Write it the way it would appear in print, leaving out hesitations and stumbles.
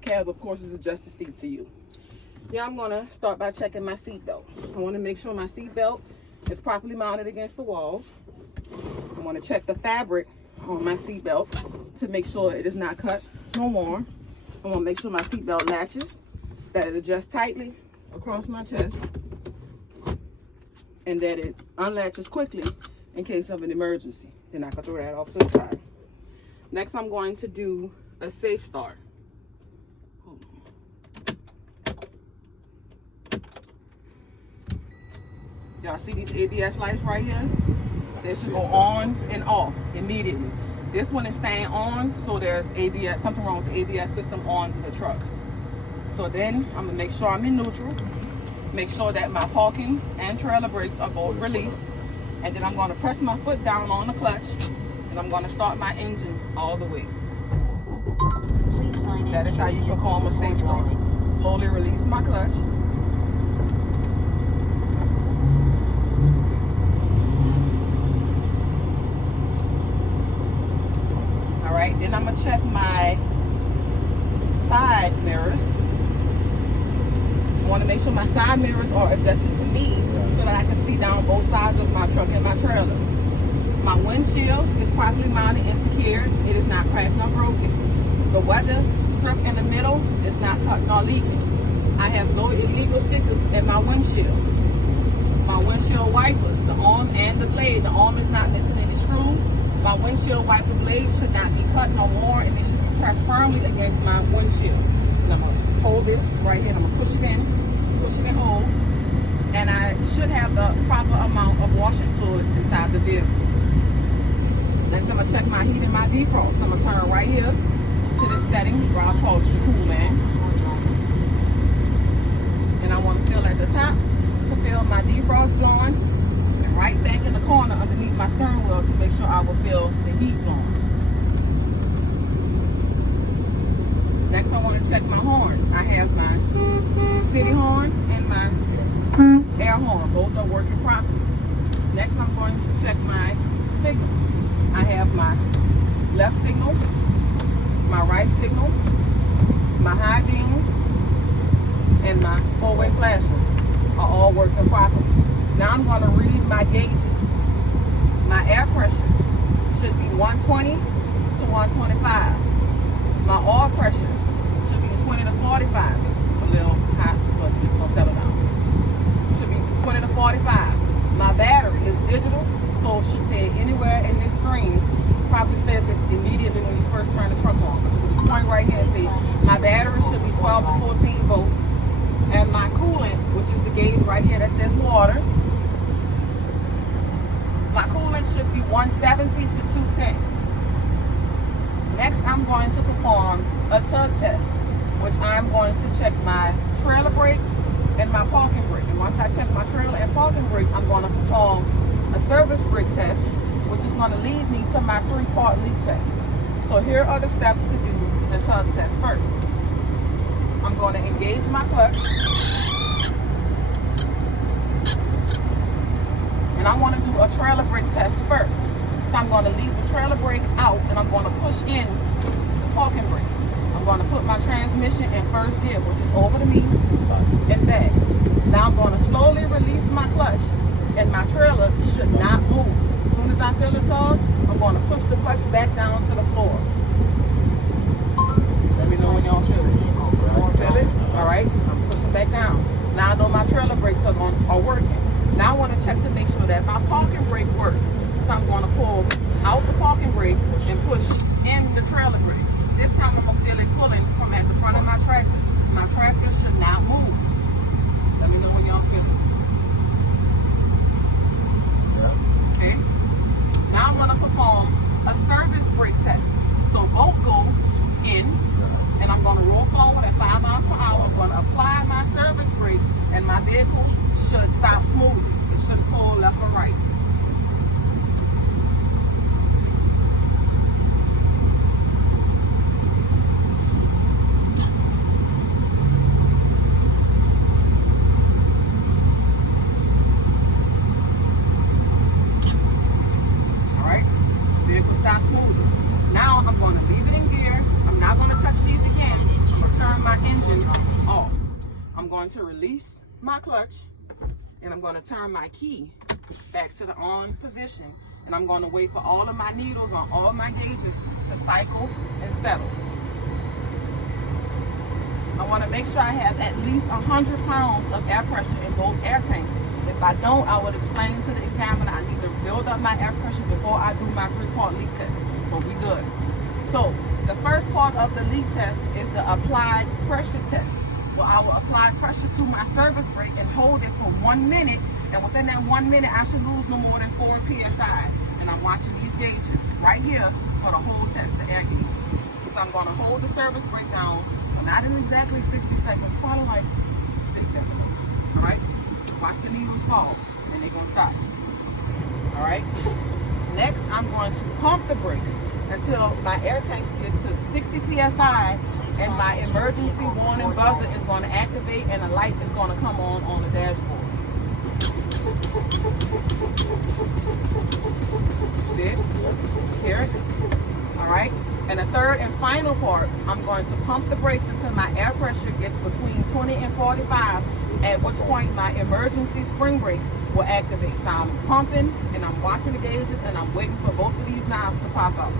Cab, of course, is adjusted seat to you. Yeah, I'm gonna start by checking my seat belt. I wanna make sure my seat belt is properly mounted against the wall. I wanna check the fabric on my seat belt to make sure it is not cut nor worn. I wanna make sure my seat belt latches, that it adjusts tightly across my chest, and that it unlatches quickly in case of an emergency. Then I can throw that off to the side. Next, I'm going to do a safe start. Y'all see these ABS lights right here? They should go on and off immediately. This one is staying on, so there's ABS, something wrong with the ABS system on the truck. So then I'm gonna make sure I'm in neutral, make sure that my parking and trailer brakes are both released, and then I'm gonna press my foot down on the clutch, and I'm gonna start my engine all the way. That is how you perform a safe start. Slowly release my clutch. Then I'm gonna check my side mirrors. I want to make sure my side mirrors are adjusted to me so that I can see down both sides of my truck and my trailer. My windshield is properly mounted and secured. It is not cracked nor broken. The weather strip in the middle is not cut nor leaking. I have no illegal stickers in my windshield. My windshield wipers, the arm and the blade. The arm is not missing any screws. My windshield wiper blade should not be cut nor worn, and it should be pressed firmly against my windshield. And I'm going to hold this right here, and I'm going to push it and hold. And I should have the proper amount of washing fluid inside the vehicle. Next, I'm going to check my heat and my defrost. I'm going to turn right here to this setting where I pause the cool man. And I want to fill at the top to fill my defrost blowing. Right back in the corner underneath my steering wheel to make sure I will feel the heat blowing. Next, I want to check my horns. I have my city horn and my air horn. Both are working properly. Next, I'm going to check my signals. I have my left signal, my right signal, my high beams, and my four-way flashes are all working properly. Now I'm going to read my gauges. My air pressure should be 120 to 125. My oil pressure should be 20 to 45. It's a little hot, but it's going to settle down. Should be 20 to 45. My battery is digital, so it should say anywhere in this screen. Probably says it immediately when you first turn the truck on. But you can point right here and see my battery should be 12 to 14 volts. And my coolant, which is the gauge right here that says water, my coolant should be 170 to 210. Next, I'm going to perform a tug test, which I'm going to check my trailer brake and my parking brake. And once I check my trailer and parking brake, I'm going to perform a service brake test, which is going to lead me to my 3-part leak test. So here are the steps to do the tug test first. I'm going to engage my clutch. And I want to do a trailer brake test first. So I'm going to leave the trailer brake out and I'm going to push in the parking brake. I'm going to put my transmission in first gear, which is over to me and back. Now I'm going to slowly release my clutch and my trailer should not move. As soon as I feel the tug, I'm going to push the clutch back down to the floor. Let me know when y'all feel it. Feel it? All right, I'm pushing back down. Now I know my trailer brakes are working. Now I want to check to make sure that my parking brake works. So I'm going to pull out the parking brake and push in the trailer brake. This time I'm going to feel it pulling from at the front of my tractor. My tractor should not move. Let me know when y'all feel it. Okay. Now I'm going to perform a service brake test. So both go in, and I'm going to roll forward at 5 miles per hour. I'm going to apply my service brake, and my vehicle should stop smoothly. It shouldn't pull left or right. going off. I'm going to release my clutch, and I'm going to turn my key back to the on position, and I'm going to wait for all of my needles on all my gauges to cycle and settle. I want to make sure I have at least 100 pounds of air pressure in both air tanks. If I don't, I would explain to the examiner I need to build up my air pressure before I do my 3-part leak test, but we good. So the first part of the leak test is the applied pressure test. Well, I will apply pressure to my service brake and hold it for 1 minute, and within that 1 minute I should lose no more than 4 psi. And I'm watching these gauges right here for the whole test, the air gauges. So I'm going to hold the service brake down, well, not in exactly 60 seconds, probably like 6 seconds. All right, watch the needles fall, and they're going to stop. All right, next I'm going to pump the brakes until my air tanks get to 60 psi, and my emergency warning buzzer is going to activate, and a light is going to come on the dashboard. See it? Hear it? All right. And the third and final part, I'm going to pump the brakes until my air pressure gets between 20 and 45, at which point my emergency spring brakes will activate. So I'm pumping, and I'm watching the gauges, and I'm waiting for both of these knobs to pop out.